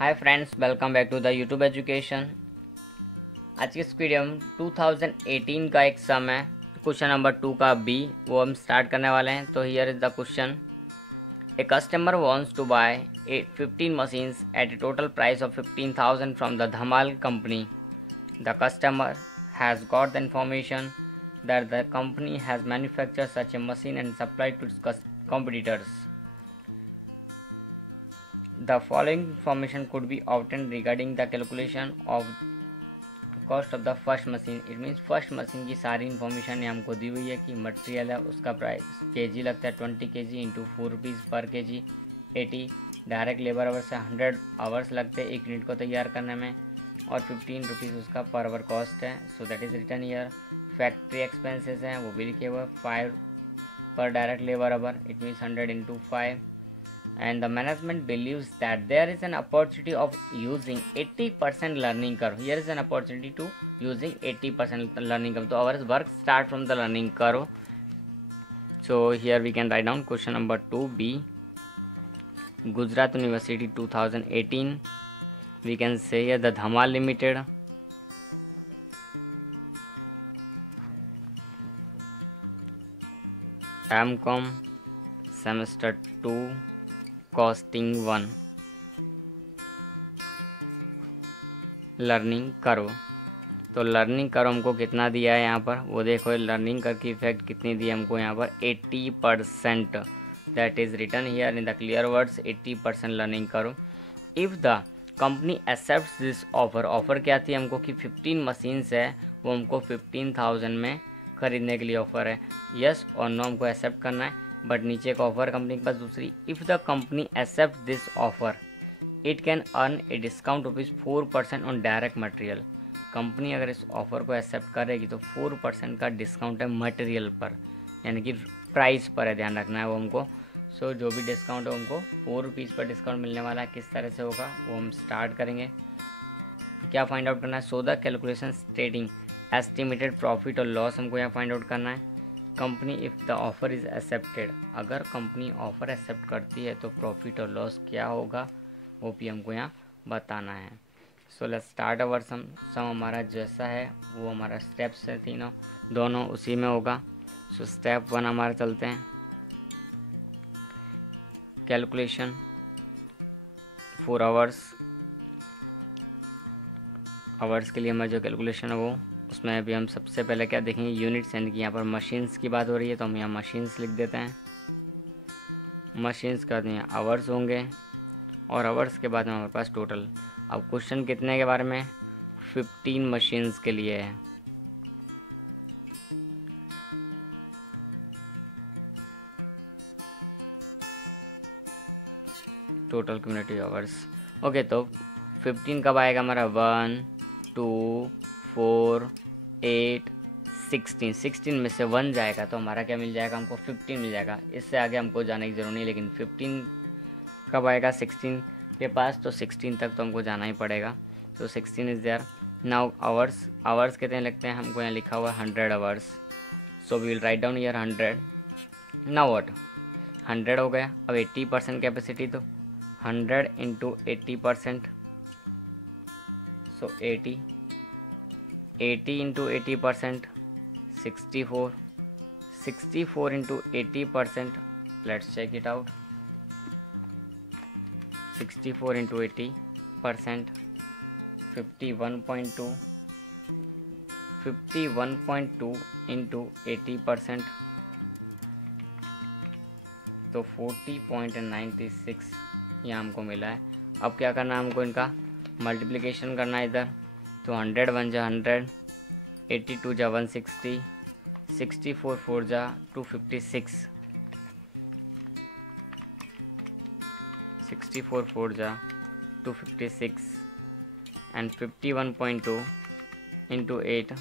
Hi friends, welcome back to the YouTube education. आज की इस वीडियो में 2018 का एक सम है, क्वेश्चन नंबर 2 का बी, वो हम स्टार्ट करने वाले हैं। तो here is the question. A customer wants to buy 15 machines at a total price of 15,000 from the Dhamal company. The customer has got the information that the company has manufactured such a machine and supplied to its competitors. The following information could be obtained regarding the calculation of cost of the first machine. It means first machine की सारी information हमको दी हुई है कि material है, उसका price KG लगता है 20 kg इंटू 4 रुपीज़ पर केजी 80। डायरेक्ट लेबर आवर से 100 आवर्स लगते हैं एक यूनिट को तैयार करने में, और 15 रुपीज़ उसका पर आवर कॉस्ट है। So that is return year. Factory expenses हैं वो भी लिखे हुए 5 per direct labor hour. It means 100 into 5. And the management believes that there is an opportunity of using 80% learning curve. Here is an opportunity to using 80% learning curve. So our work start from the learning curve. So here we can write down question number 2b. Gujarat University 2018. We can say here the Dhamal Limited. M.Com semester 2 costing 1 learning curve. तो learning curve हमको कितना दिया है यहाँ पर, वो देखो learning curve की इफेक्ट कितनी दी है हमको यहाँ पर 80%। That is written here in the clear words 80% learning curve. If the company accepts this offer, offer क्या थी हमको कि 15 मशीन्स है वो हमको 15,000 में खरीदने के लिए ऑफर है। यस और नो हमको एक्सेप्ट करना है, बट नीचे का ऑफर कंपनी के पास दूसरी। If the company accept this offer it can earn a discount rupees 4% on direct material. Company अगर इस ऑफर को एक्सेप्ट करेगी तो 4% का डिस्काउंट है मटेरियल पर, यानी कि प्राइस पर है, ध्यान रखना है वो हमको। सो जो भी डिस्काउंट है उनको 4 रुपीज़ पर डिस्काउंट मिलने वाला है। किस तरह से होगा वो हम स्टार्ट करेंगे। क्या फाइंड आउट करना है, so the calculation स्टेटिंग estimated profit और लॉस हमको यहाँ फाइंड आउट करना है। Company if the offer is accepted, अगर कंपनी ऑफ़र एक्सेप्ट करती है तो प्रॉफिट और लॉस क्या होगा वो भी हमको यहाँ बताना है। सो लेट्स स्टार्ट अवर सम हमारा जैसा है वो हमारा स्टेप्स है तीनों दोनों उसी में होगा। सो स्टेप 1 हमारे चलते हैं। कैलकुलेशन 4 आवर्स के लिए हमारा जो कैलकुलेशन है वो उसमें अभी हम सबसे पहले क्या देखेंगे, यूनिट्स, यानी कि यहाँ पर मशीन्स की बात हो रही है तो हम यहाँ मशीन्स लिख देते हैं। मशीन्स का यहाँ आवर्स होंगे और आवर्स के बाद में हमारे पास टोटल। अब क्वेश्चन कितने के बारे में, 15 मशीन्स के लिए है। Total cumulative hours. ओके, तो 15 कब आएगा हमारा, 1 2 4 8 16 में से 1 जाएगा तो हमारा क्या मिल जाएगा, हमको 15 मिल जाएगा। इससे आगे हमको जाने की ज़रूरत नहीं, लेकिन 15 कब आएगा 16 के पास, तो 16 तक तो हमको जाना ही पड़ेगा। तो 16 इज़ देयर। नाउ आवर्स कितने लगते हैं, हमको यहाँ लिखा हुआ है 100 hours. So we will write down year 100। Now what, 100 हो गया। अब 80% कैपेसिटी, तो 100 into 80%, so 80 into 80%, 64 into 80%, let's check it out. 64 into 80%, 51.2 into 80%, तो 40.96 यहाँ हमको मिला है। अब क्या करना है, हमको इनका मल्टीप्लिकेशन करना है इधर। तो 100 1 जा 100, 82 जा 160, 64 4 जा 256, 64 4 जा 256 and 51.2 into 8,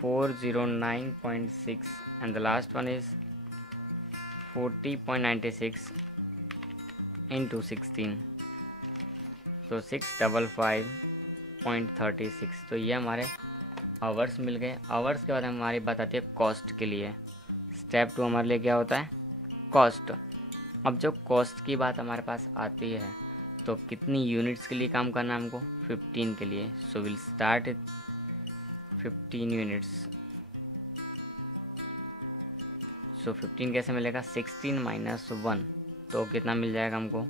409.6 and the last one is 40.96 into 16, तो 655.36। तो ये हमारे आवर्स मिल गए। आवर्स के बाद हमारी बात आती है कॉस्ट के लिए। स्टेप 2 हमारे लिए क्या होता है, कॉस्ट। अब जो कॉस्ट की बात हमारे पास आती है तो तो कितनी यूनिट्स के लिए काम करना है हमको? 15 के लिए। So will start 15 units. So 15 कैसे मिलेगा? 16 माइनस 1, तो कितना मिल जाएगा हमको?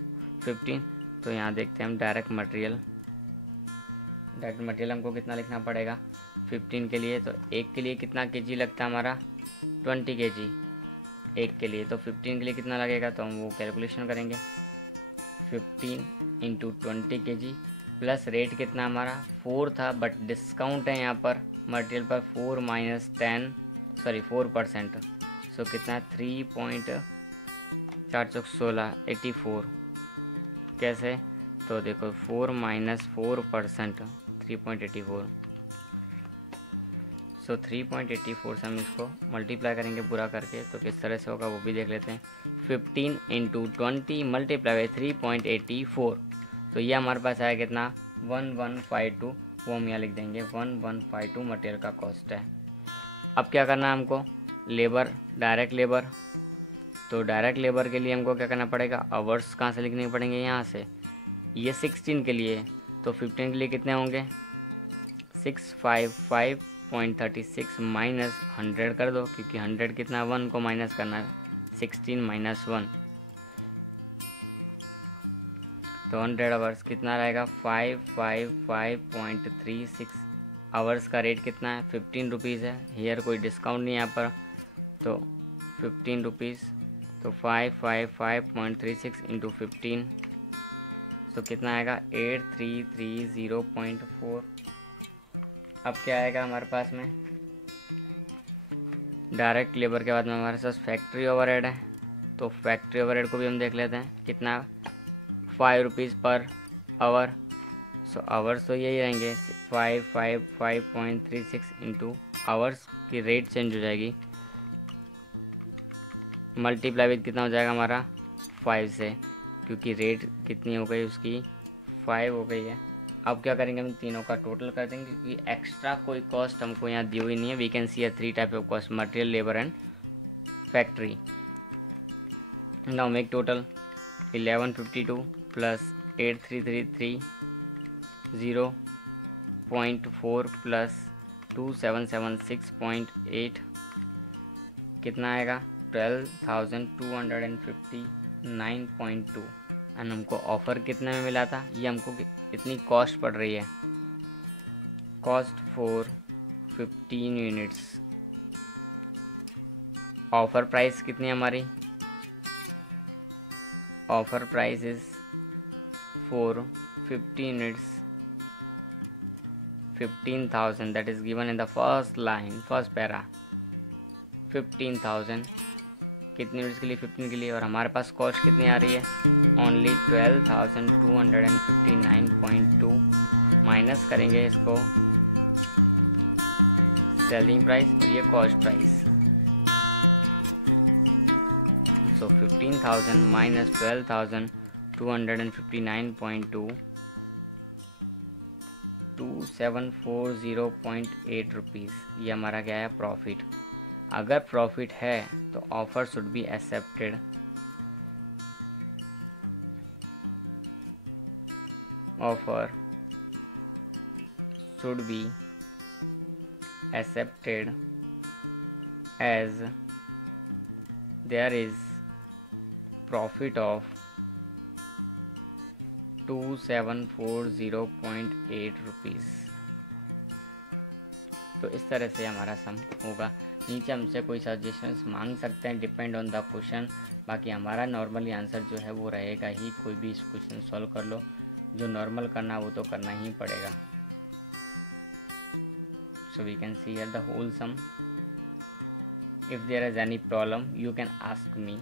15। तो यहाँ देखते हैं हम डायरेक्ट मटेरियल हमको कितना लिखना पड़ेगा 15 के लिए। तो एक के लिए कितना केजी लगता है हमारा? 20 केजी एक के लिए। तो 15 के लिए कितना लगेगा? तो हम वो कैलकुलेशन करेंगे। 15 इंटू 20 केजी प्लस रेट कितना हमारा 4 था, बट डिस्काउंट है यहाँ पर मटेरियल पर 4%। सो कितना है? 3.416 कैसे? तो देखो 4 माइनस 4% 3.84। सो 3.84 से हम इसको मल्टीप्लाई करेंगे पूरा करके, तो किस तरह से होगा वो भी देख लेते हैं। 15 इंटू 20 मल्टीप्लाई बाई 3.84, तो ये हमारे पास आया कितना? 1152। वो हम यहाँ लिख देंगे 1152 मटेरियल का कॉस्ट है। अब क्या करना है हमको? Labour, direct labour. तो डायरेक्ट लेबर के लिए हमको क्या करना पड़ेगा? आवर्स कहाँ से लिखने पड़ेंगे? यहाँ से। ये 16 के लिए, तो 15 के लिए कितने होंगे? 655.36 माइनस 100 कर दो, क्योंकि 100 कितना 1 को माइनस करना है। 16 माइनस 1, तो 100 आवर्स कितना रहेगा? 555.36। आवर्स का रेट कितना है? 15 रुपीज़ है। हेयर कोई डिस्काउंट नहीं है यहाँ पर, तो 15 रुपीज़। तो 555.36 इंटू 15, तो कितना आएगा? 8330.4। अब क्या आएगा हमारे पास में? डायरेक्ट लेबर के बाद में हमारे पास फैक्ट्री ओवरहेड है, तो फैक्ट्री ओवरहेड को भी हम देख लेते हैं कितना? 5 रुपीज़ पर आवर। सो आवर्स तो यही रहेंगे 555.36 इंटू आवर्स की रेट चेंज हो जाएगी, मल्टीप्लाई विद कितना हो जाएगा हमारा? 5 से, क्योंकि रेट कितनी हो गई उसकी? 5 हो गई है। अब क्या करेंगे? हम तीनों का टोटल कर देंगे, क्योंकि एक्स्ट्रा कोई कॉस्ट हमको यहाँ दी हुई नहीं है। We can see 3 type of cost: material, labour and factory. Now make total 1152 plus 8330.4 plus 2776.8 कितना आएगा? 12,259.2। एंड हमको ऑफ़र कितने में मिला था? ये हमको इतनी कॉस्ट पड़ रही है। Cost for 15 units. Offer price कितनी है हमारी? Offer price is for 15 units 15,000, that is given in the first line, first para. 15,000 कितनी यूनिट्स के लिए? 15 के लिए। और हमारे पास कॉस्ट कितनी आ रही है? ओनली 12,259.2 माइनस करेंगे इसको सेलिंग प्राइस और ये cost price. So 15,000 minus 12,259.2 2740.8 rupees, ये हमारा क्या है? प्रॉफिट। अगर प्रॉफिट है तो offer should be accepted. Offer should be accepted as there is profit of 2740.8 rupees. तो इस तरह से हमारा सम होगा। नीचे हमसे कोई सजेशंस मांग सकते हैं, डिपेंड ऑन द क्वेश्चन। बाकी हमारा नॉर्मली आंसर जो है वो रहेगा ही। कोई भी इस क्वेश्चन सॉल्व कर लो, जो नॉर्मल करना वो तो करना ही पड़ेगा। So we can see here the whole sum. If there is any problem you can ask me.